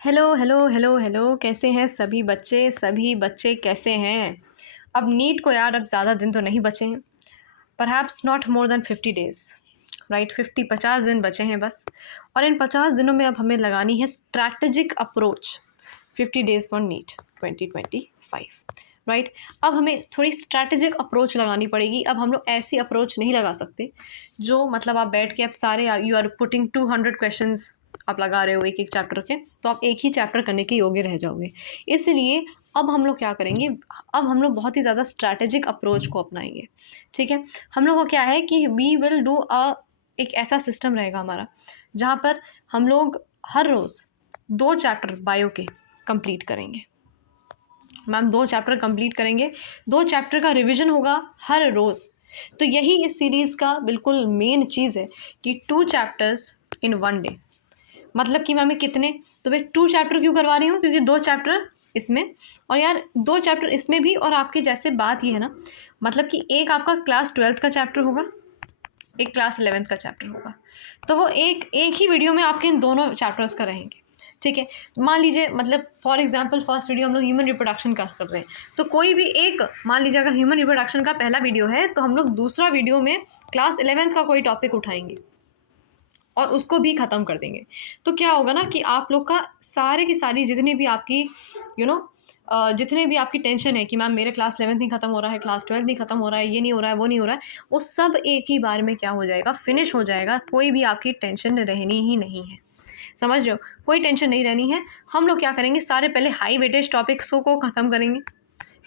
Hello hello hello hello, कैसे हैं सभी बच्चे कैसे हैं। अब नीट को यार अब ज़्यादा दिन तो नहीं बचे हैं। Perhaps not more than 50 days, right. 50 दिन बचे हैं बस। और इन 50 दिनों में अब हमें लगानी है strategic approach 50 days for NEET 2025, right. अब हमें थोड़ी स्ट्रैटेजिक अप्रोच लगानी पड़ेगी। अब हम लोग ऐसी अप्रोच नहीं लगा सकते जो मतलब आप बैठ के अब सारे यू आर पुटिंग 200 क्वेश्चंस आप लगा रहे हो एक एक चैप्टर के, तो आप एक ही चैप्टर करने के योग्य रह जाओगे। इसलिए अब हम लोग क्या करेंगे, अब हम लोग बहुत ही ज़्यादा स्ट्रैटेजिक अप्रोच को अपनाएंगे। ठीक है, हम लोग को क्या है कि वी विल डू एक ऐसा सिस्टम रहेगा हमारा जहाँ पर हम लोग हर रोज़ 2 चैप्टर बायो के कंप्लीट करेंगे। मैम 2 चैप्टर कंप्लीट करेंगे, 2 चैप्टर का रिवीजन होगा हर रोज़। तो यही इस सीरीज़ का बिल्कुल मेन चीज़ है कि 2 चैप्टर्स इन 1 डे। मतलब कि मैं कितने, तो मैं 2 चैप्टर क्यों करवा रही हूँ, क्योंकि 2 चैप्टर इसमें और यार 2 चैप्टर इसमें भी। और आपके जैसे बात ये है ना, मतलब कि एक आपका क्लास 12th का चैप्टर होगा, एक क्लास 11th का चैप्टर होगा। तो वो एक एक ही वीडियो में आपके इन दोनों चैप्टर्स का रहेंगे। ठीक है, मान लीजिए मतलब फॉर एग्जांपल फर्स्ट वीडियो हम लोग ह्यूमन रिप्रोडक्शन का कर रहे हैं, तो कोई भी एक, मान लीजिए अगर ह्यूमन रिप्रोडक्शन का पहला वीडियो है तो हम लोग दूसरा वीडियो में क्लास 11th का कोई टॉपिक उठाएंगे और उसको भी ख़त्म कर देंगे। तो क्या होगा ना कि आप लोग का सारे की सारी जितनी भी आपकी जितने भी आपकी टेंशन है कि मैम मेरे क्लास 11th नहीं ख़त्म हो रहा है, क्लास 12th नहीं ख़त्म हो रहा है, ये नहीं हो रहा है, वो नहीं हो रहा है, वो सब एक ही बार में क्या हो जाएगा, फिनिश हो जाएगा। कोई भी आपकी टेंशन रहनी ही नहीं है, समझ रहे हो, कोई टेंशन नहीं रहनी है। हम लोग क्या करेंगे, सारे पहले हाई वेटेज टॉपिक्सों को ख़त्म करेंगे,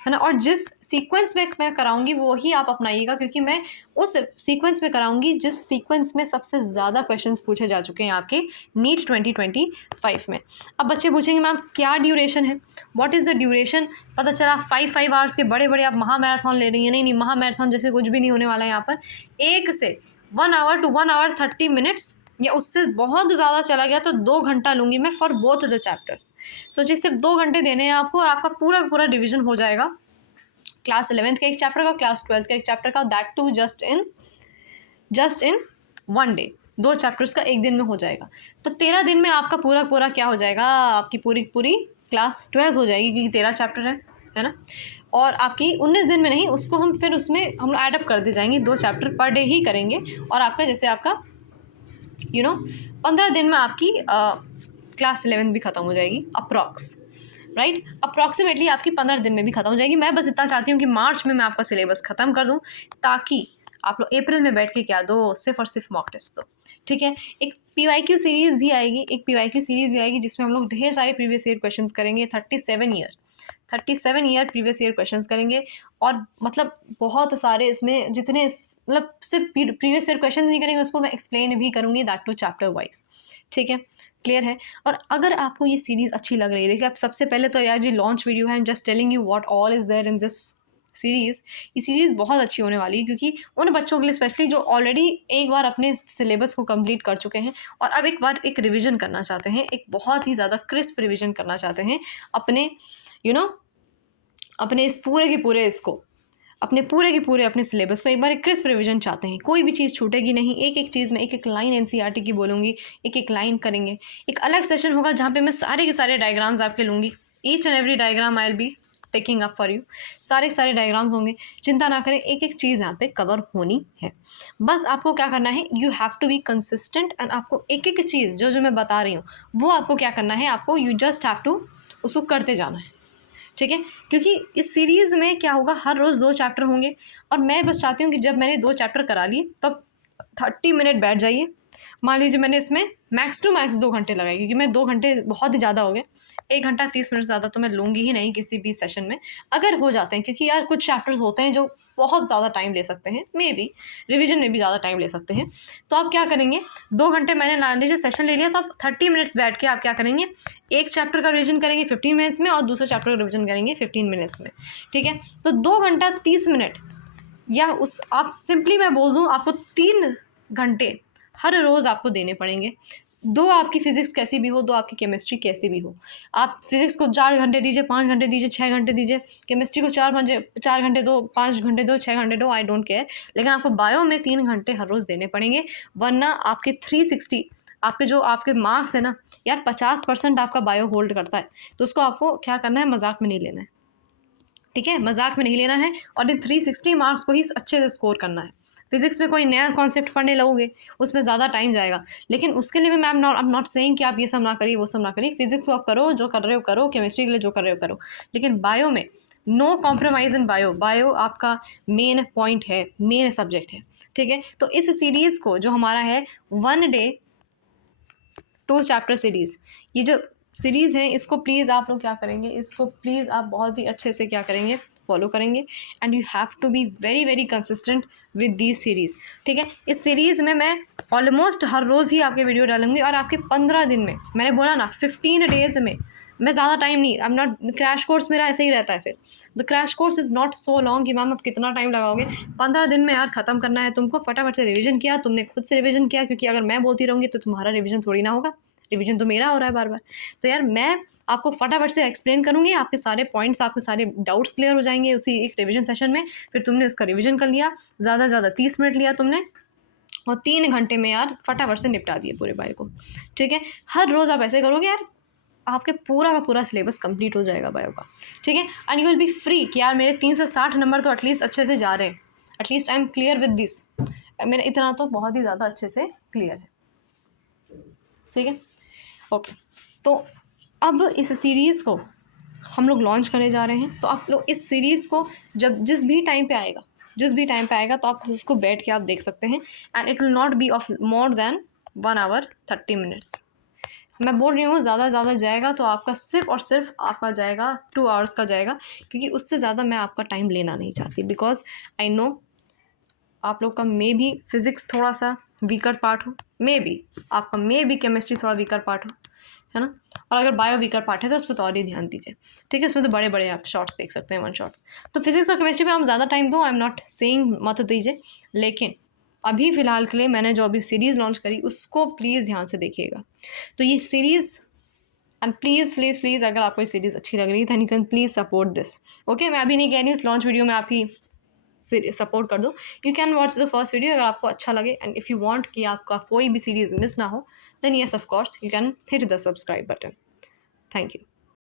है ना। और जिस सीक्वेंस में मैं कराऊंगी वो ही आप अपनाइएगा, क्योंकि मैं उस सीक्वेंस में कराऊंगी जिस सीक्वेंस में सबसे ज़्यादा क्वेश्चंस पूछे जा चुके हैं आपके नीट 2025 में। अब बच्चे पूछेंगे मैम क्या ड्यूरेशन है, व्हाट इज़ द ड्यूरेशन। पता चला 5 आवर्स के बड़े बड़े आप महा मैराथन ले रही हैं। नहीं, महा मैराथन जैसे कुछ भी नहीं होने वाला है यहाँ पर। 1 से 1 आवर टू 1 आवर 30 मिनट्स या उससे बहुत ज़्यादा चला गया तो 2 घंटा लूँगी मैं फॉर बोथ द चैप्टर्स। सोचिए सिर्फ 2 घंटे देने हैं आपको और आपका पूरा पूरा डिवीजन हो जाएगा क्लास 11th का एक चैप्टर का, क्लास 12th का एक चैप्टर का, that too just in 1 day. 2 chapters का एक दिन में हो जाएगा। तो 13 दिन में आपका पूरा पूरा क्या हो जाएगा, आपकी पूरी पूरी क्लास 12th हो जाएगी, क्योंकि 13 चैप्टर है ना। और आपकी 19 दिन में नहीं, उसको हम फिर उसमें हम एडअप करते जाएंगे, 2 चैप्टर पर डे ही करेंगे। और आपका जैसे आपका 15 दिन में आपकी क्लास 11th भी ख़त्म हो जाएगी अप्रॉक्स, राइट। अप्रॉक्सीमेटली आपकी 15 दिन में भी ख़त्म हो जाएगी। मैं बस इतना चाहती हूँ कि मार्च में मैं आपका सिलेबस ख़त्म कर दूँ, ताकि आप लोग अप्रैल में बैठ के क्या दो, सिर्फ और सिर्फ मॉक टेस्ट दो। ठीक है, एक PYQ सीरीज़ भी आएगी, जिसमें हम लोग ढेर सारे प्रीवियस ईयर क्वेश्चन करेंगे। 37 ईयर प्रीवियस ईयर क्वेश्चंस करेंगे। और मतलब बहुत सारे इसमें जितने मतलब सिर्फ प्रीवियस ईयर क्वेश्चंस नहीं करेंगे, उसको मैं एक्सप्लेन भी करूँगी, दैट टू चैप्टर वाइज। ठीक है, क्लियर है। और अगर आपको ये सीरीज़ अच्छी लग रही है, देखिए आप सबसे पहले तो यार जी लॉन्च वीडियो है, I am just telling you what all is there in this series. ये सीरीज़ बहुत अच्छी होने वाली है, क्योंकि उन बच्चों के लिए स्पेशली जो ऑलरेडी एक बार अपने सिलेबस को कंप्लीट कर चुके हैं और अब एक बार एक रिवीजन करना चाहते हैं, एक बहुत ही ज़्यादा क्रिस्प रिवीजन करना चाहते हैं अपने अपने इस पूरे के पूरे अपने सिलेबस को एक बार एक क्रिस्प रिवीजन चाहते हैं। कोई भी चीज़ छूटेगी नहीं, एक एक चीज़ में एक एक लाइन NCERT की बोलूँगी, एक एक लाइन करेंगे। एक अलग सेशन होगा जहाँ पे मैं सारे के सारे डायग्राम्स आपके लूँगी, each and every diagram I will be taking up for you. सारे के सारे डायग्राम्स होंगे, चिंता ना करें, एक एक चीज़ यहाँ पे कवर होनी है। बस आपको क्या करना है, you have to be consistent and आपको एक एक चीज़ जो जो मैं बता रही हूँ वो आपको क्या करना है, आपको यू जस्ट हैव टू उसको करते जाना है। ठीक है, क्योंकि इस सीरीज़ में क्या होगा, हर रोज़ 2 चैप्टर होंगे। और मैं बस चाहती हूँ कि जब मैंने 2 चैप्टर करा लिए तब 30 मिनट बैठ जाइए। मान लीजिए मैंने इसमें मैक्स टू मैक्स 2 घंटे लगाए, क्योंकि मैं 2 घंटे बहुत ही ज़्यादा हो गए। 1 घंटा 30 मिनट ज़्यादा तो मैं लूँगी ही नहीं किसी भी सेशन में, अगर हो जाते हैं, क्योंकि यार कुछ चैप्टर्स होते हैं जो बहुत ज़्यादा टाइम ले सकते हैं, मे बी रिविजन में भी ज़्यादा टाइम ले सकते हैं। तो आप क्या करेंगे, 2 घंटे मैंने मान लीजिए सेशन ले लिया, तो आप 30 मिनट्स बैठ के आप क्या करेंगे, एक चैप्टर का रिविजन करेंगे 15 मिनट्स में और दूसरे चैप्टर का रिविजन करेंगे 15 मिनट्स में। ठीक है, तो 2 घंटा 30 मिनट या उस आप सिंपली मैं बोल दूँ आपको 3 घंटे हर रोज़ आपको देने पड़ेंगे। दो आपकी फ़िज़िक्स कैसी भी हो, दो आपकी केमिस्ट्री कैसी भी हो, आप फिज़िक्स को 4 घंटे दीजिए, 5 घंटे दीजिए, 6 घंटे दीजिए, केमिस्ट्री को 4 घंटे दो, 5 घंटे दो, 6 घंटे दो, आई डोंट केयर, लेकिन आपको बायो में 3 घंटे हर रोज़ देने पड़ेंगे, वरना आपके 360 आपके जो आपके मार्क्स है ना यार, 50% आपका बायो होल्ड करता है, तो उसको आपको क्या करना है, मजाक में नहीं लेना है, ठीक है, मजाक में नहीं लेना है, और इन 360 मार्क्स को ही अच्छे से स्कोर करना है। फिजिक्स में कोई नया कॉन्सेप्ट पढ़ने लगोगे उसमें ज़्यादा टाइम जाएगा, लेकिन उसके लिए भी मैं आई एम नॉट सेइंग कि आप ये सब ना करिए वो सब ना करिए, फिजिक्स को आप करो, जो कर रहे हो करो, केमिस्ट्री के लिए जो कर रहे हो करो, लेकिन बायो में नो कॉम्प्रोमाइज़ इन बायो। बायो आपका मेन पॉइंट है, मेन सब्जेक्ट है, ठीक है। तो इस सीरीज़ को जो हमारा है 1 डे 2 चैप्टर सीरीज़, ये जो सीरीज़ है इसको प्लीज़ आप लोग क्या करेंगे, इसको प्लीज़ आप बहुत ही अच्छे से क्या करेंगे, फॉलो करेंगे, and you have to be very very consistent with this series, ठीक है। इस सीरीज़ में मैं ऑलमोस्ट हर रोज़ ही आपके वीडियो डालूंगी, और आपके 15 दिन में, मैंने बोला ना 15 डेज़ में, मैं ज़्यादा टाइम नहीं, I am not, crash course मेरा ऐसे ही रहता है, फिर the crash course is not so long कि मैम आप कितना टाइम लगाओगे, 15 दिन में यार ख़त्म करना है तुमको, फटाफट से रिवीजन किया, तुमने खुद से रिवीजन किया, क्योंकि अगर मैं बोलती रहूँगी तो तुम्हारा रिवीजन थोड़ी ना होगा, रिवीजन तो मेरा हो रहा है बार बार। तो यार मैं आपको फटाफट से एक्सप्लेन करूँगी, आपके सारे पॉइंट्स, आपके सारे डाउट्स क्लियर हो जाएंगे उसी एक रिवीजन सेशन में। फिर तुमने उसका रिवीजन कर लिया, ज़्यादा से ज़्यादा 30 मिनट लिया तुमने, और 3 घंटे में यार फटाफट से निपटा दिए पूरे बायो को, ठीक है। हर रोज़ आप ऐसे करोगे यार, आपके पूरा का पूरा सिलेबस कंप्लीट हो जाएगा बायो का, ठीक है। And you will be free कि यार मेरे 360 नंबर तो एटलीस्ट अच्छे से जा रहे हैं, at least I am clear with this, मेरा इतना तो बहुत ही ज़्यादा अच्छे से क्लियर है, ठीक है। ओके, तो अब इस सीरीज़ को हम लोग लॉन्च करने जा रहे हैं, तो आप लोग इस सीरीज़ को जब जिस भी टाइम पे आएगा तो आप उसको बैठ के आप देख सकते हैं, and it will not be of more than 1 hour 30 minutes. मैं बोल रही हूँ ज़्यादा से ज़्यादा जाएगा तो आपका सिर्फ और सिर्फ आपका जाएगा 2 आवर्स का जाएगा, क्योंकि उससे ज़्यादा मैं आपका टाइम लेना नहीं चाहती, बिकॉज आई नो आप लोग का मे भी फिज़िक्स थोड़ा सा वीकर पार्ट हो, मे बी आपका मे बी केमिस्ट्री थोड़ा वीकर पार्ट हो, है ना, और अगर बायो वीकर पार्ट है तो उस पर तो और ही ध्यान दीजिए, ठीक है। इसमें तो बड़े बड़े आप शॉर्ट्स देख सकते हैं, 1 शॉर्ट्स। तो फिजिक्स और केमिस्ट्री पे हम ज़्यादा टाइम दो, आई एम नॉट सेइंग मत दीजिए, लेकिन अभी फ़िलहाल के लिए मैंने जो अभी सीरीज़ लॉन्च करी उसको प्लीज़ ध्यान से देखिएगा। तो ये series, and please please please अगर आपको ये सीरीज़ अच्छी लग रही है then you can please support this, okay. मैं अभी नहीं कह रही हूँ इस लॉन्च वीडियो में आप ही सपोर्ट कर दो, you can watch the first video अगर आपको अच्छा लगे, एंड इफ़ यू वांट कि आपका कोई भी सीरीज़ मिस ना हो, then yes of course you can hit the subscribe button. Thank you.